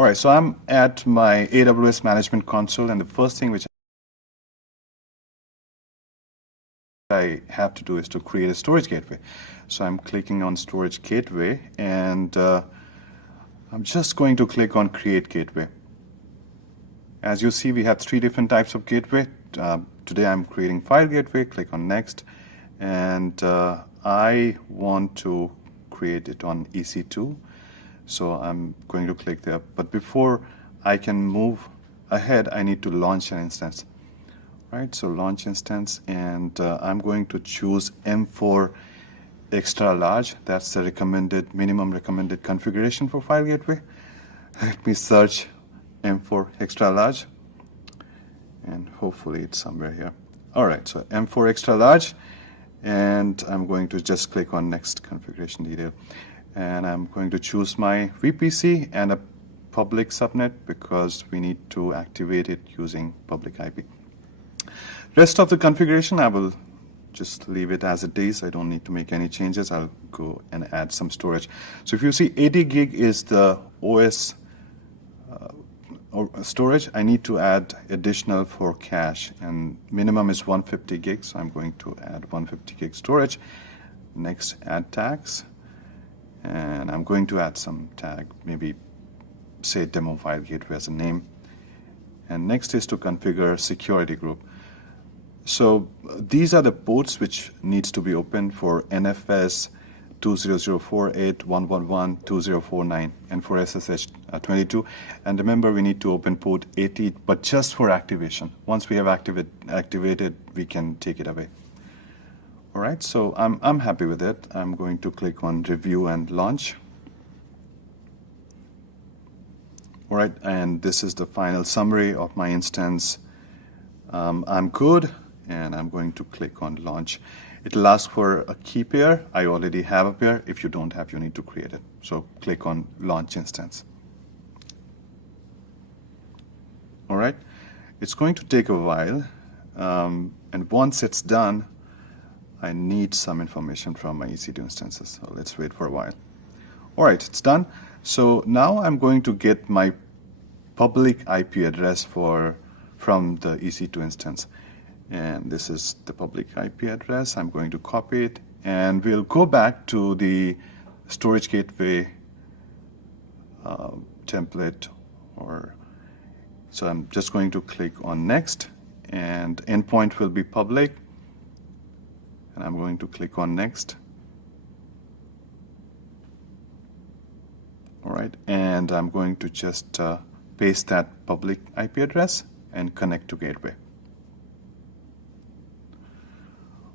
All right, so I'm at my AWS Management Console, and the first thing which I have to do is to create a storage gateway. So I'm clicking on Storage Gateway, and I'm just going to click on Create Gateway. As you see, we have 3 different types of gateway. Today I'm creating File Gateway. Click on Next, and I want to create it on EC2. So I'm going to click there. But before I can move ahead, I need to launch an instance. Right, so launch instance, and I'm going to choose M4 extra large. That's the minimum recommended configuration for File Gateway. Let me search M4 extra large, and hopefully it's somewhere here. All right, so M4 extra large, and I'm going to just click on next configuration detail, and I'm going to choose my VPC and a public subnet because we need to activate it using public IP. Rest of the configuration, I will just leave it as it is. I don't need to make any changes. I'll go and add some storage. So if you see 80 gig is the OS storage, I need to add additional for cache, and minimum is 150 gigs. So I'm going to add 150 gig storage. Next, add tags, and I'm going to add some tag, maybe say demo file gateway as a name. And next is to configure security group. So these are the ports which needs to be opened for NFS 20048.111.2049 and for SSH 22. And remember, we need to open port 80, but just for activation. Once we have activated, we can take it away. All right, so I'm happy with it. I'm going to click on Review and Launch. All right, and this is the final summary of my instance. I'm good, and I'm going to click on Launch. It'll ask for a key pair. I already have a pair. If you don't have, you need to create it. So click on Launch Instance. All right, it's going to take a while, and once it's done, I need some information from my EC2 instances. So let's wait for a while. All right, it's done. So now I'm going to get my public IP address from the EC2 instance. And this is the public IP address. I'm going to copy it, and we'll go back to the storage gateway template. So I'm just going to click on Next, and endpoint will be public. And I'm going to click on Next. All right, and I'm going to just paste that public IP address and connect to gateway.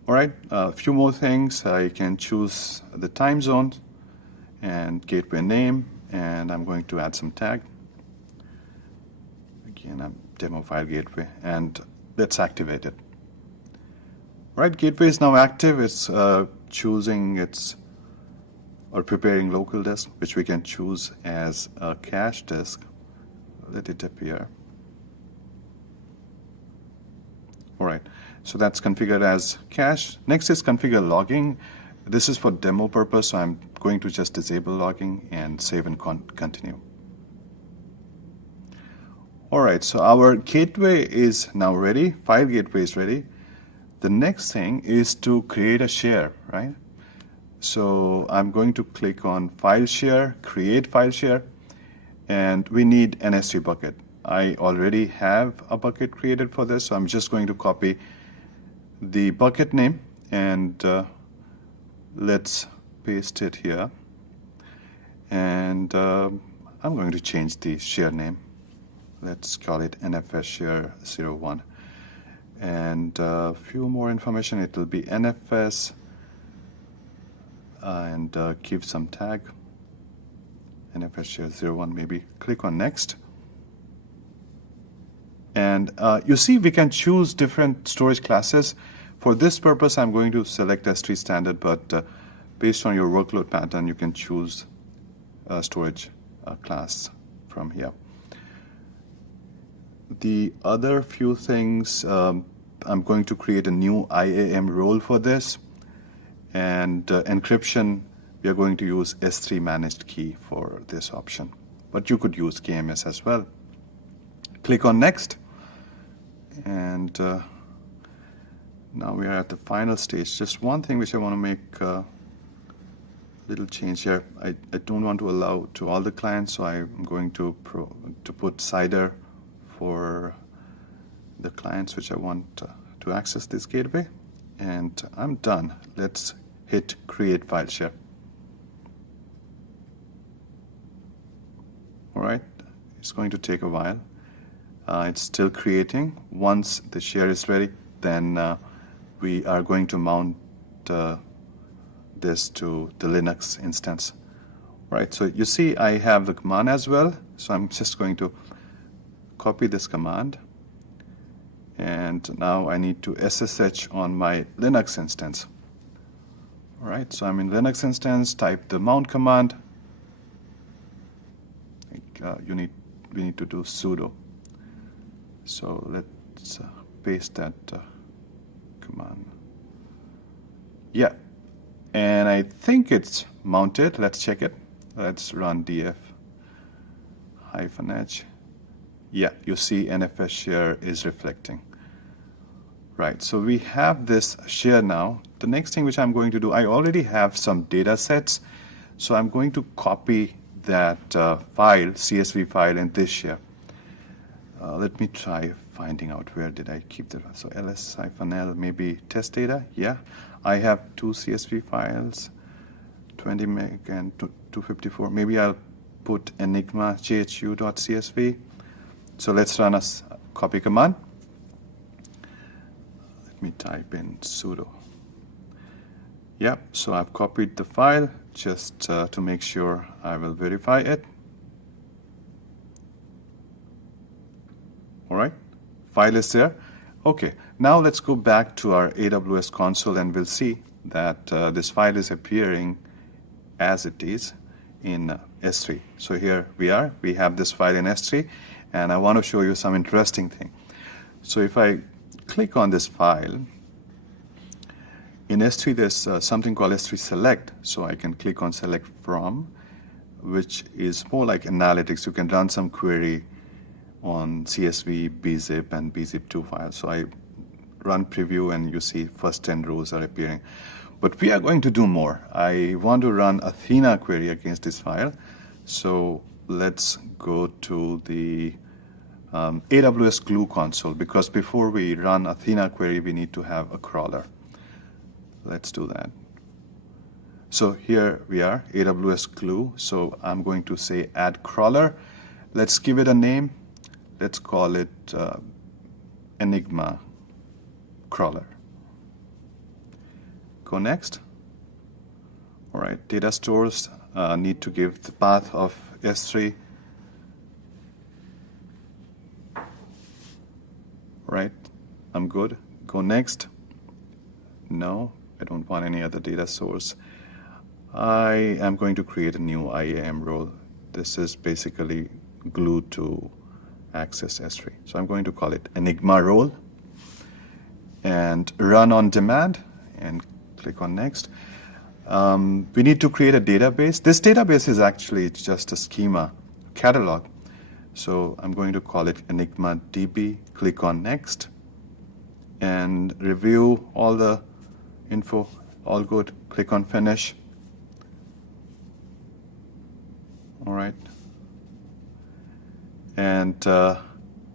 All right, a few more things. I can choose the time zone and gateway name, and I'm going to add some tag. Again, I'm demo file gateway, and let's activate it. All right, gateway is now active. It's choosing or preparing local disk, which we can choose as a cache disk. Let it appear. All right, so that's configured as cache. Next is configure logging. This is for demo purpose, so I'm going to just disable logging and save and continue. All right, so our gateway is now ready. File gateway is ready. The next thing is to create a share, right? So I'm going to click on File Share, Create File Share, and we need an S3 bucket. I already have a bucket created for this, so I'm just going to copy the bucket name, and let's paste it here. And I'm going to change the share name. Let's call it NFS Share 01. And a few more information. It will be NFS, and give some tag. NFS Share 01, maybe. Click on Next. And you see we can choose different storage classes. For this purpose, I'm going to select S3 standard, but based on your workload pattern, you can choose a storage class from here. The other few things, I'm going to create a new IAM role for this. And encryption, we are going to use S3 managed key for this option. but you could use KMS as well. Click on next, and now we are at the final stage. Just one thing which I want to make a little change here. I don't want to allow to all the clients, so I'm going to put CIDR for the clients which I want to access this gateway, and I'm done. Let's hit create file share. All right, it's going to take a while. It's still creating. Once the share is ready, then we are going to mount this to the Linux instance. All right, so you see I have the command as well, so I'm just going to copy this command, and now I need to SSH on my Linux instance. All right, so I'm in Linux instance, type the mount command. We need to do sudo. So let's paste that command. Yeah, and I think it's mounted. Let's check it. Let's run df-h. Yeah, you see NFS share is reflecting. Right, so we have this share now. The next thing which I'm going to do, I already have some data sets, so I'm going to copy that file, CSV file, in this share. Let me try finding out where did I keep the, so ls-l, maybe test data. Yeah, I have two CSV files, 20 meg and 254. Maybe I'll put enigma jhu.csv. So let's run a copy command. Let me type in sudo. Yeah, so I've copied the file just to make sure. I will verify it. All right, file is there. Okay, now let's go back to our AWS console, and we'll see that this file is appearing as it is in S3. So here we are. We have this file in S3, and I want to show you some interesting thing. So if I click on this file, in S3 there's something called S3 select. So I can click on select from, which is more like analytics. You can run some query on CSV, bzip, and bzip2 files. So I run preview, and you see first 10 rows are appearing. But we are going to do more. I want to run Athena query against this file. So let's go to the AWS Glue console, because before we run Athena query, we need to have a crawler. Let's do that. So here we are, AWS Glue. So I'm going to say add crawler. Let's give it a name. Let's call it Enigma crawler. Go next. All right, data stores need to give the path of S3. All right, I'm good. Go next. No, I don't want any other data source. I am going to create a new IAM role. This is basically glue to access S3. So I'm going to call it Enigma role, and run on demand, and click on next. We need to create a database. This database is actually just a schema catalog. So I'm going to call it Enigma DB. Click on next, and review all the info. All good. Click on finish. All right. And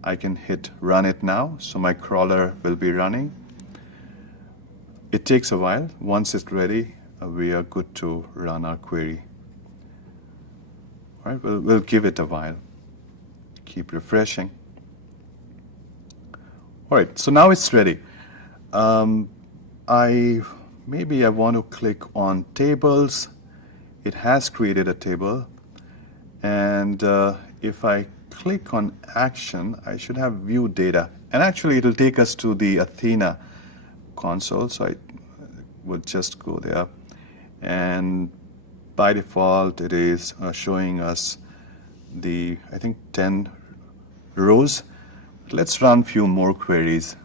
I can hit run it now. So my crawler will be running. It takes a while. Once it's ready, we are good to run our query. All right, we'll give it a while. Keep refreshing. All right, so now it's ready. Maybe I want to click on tables. It has created a table. And if I click on action, I should have view data. And actually, it'll take us to the Athena console. So I would just go there. And by default, it is showing us the, I think, 10 rows. Let's run a few more queries.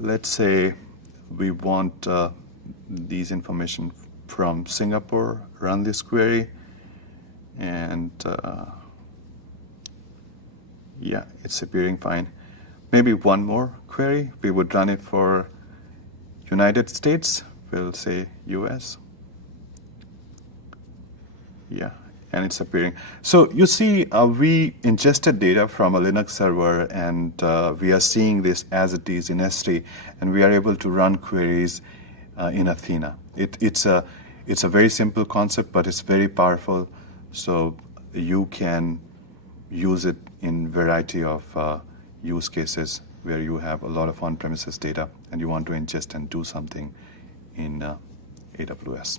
Let's say we want these information from Singapore. Run this query. And yeah, it's appearing fine. Maybe one more query. We would run it for United States. We'll say US. Yeah, and it's appearing. So you see, we ingested data from a Linux server, and we are seeing this as it is in S3, and we are able to run queries in Athena. It's a very simple concept, but it's very powerful. So you can use it in variety of use cases where you have a lot of on-premises data and you want to ingest and do something in AWS.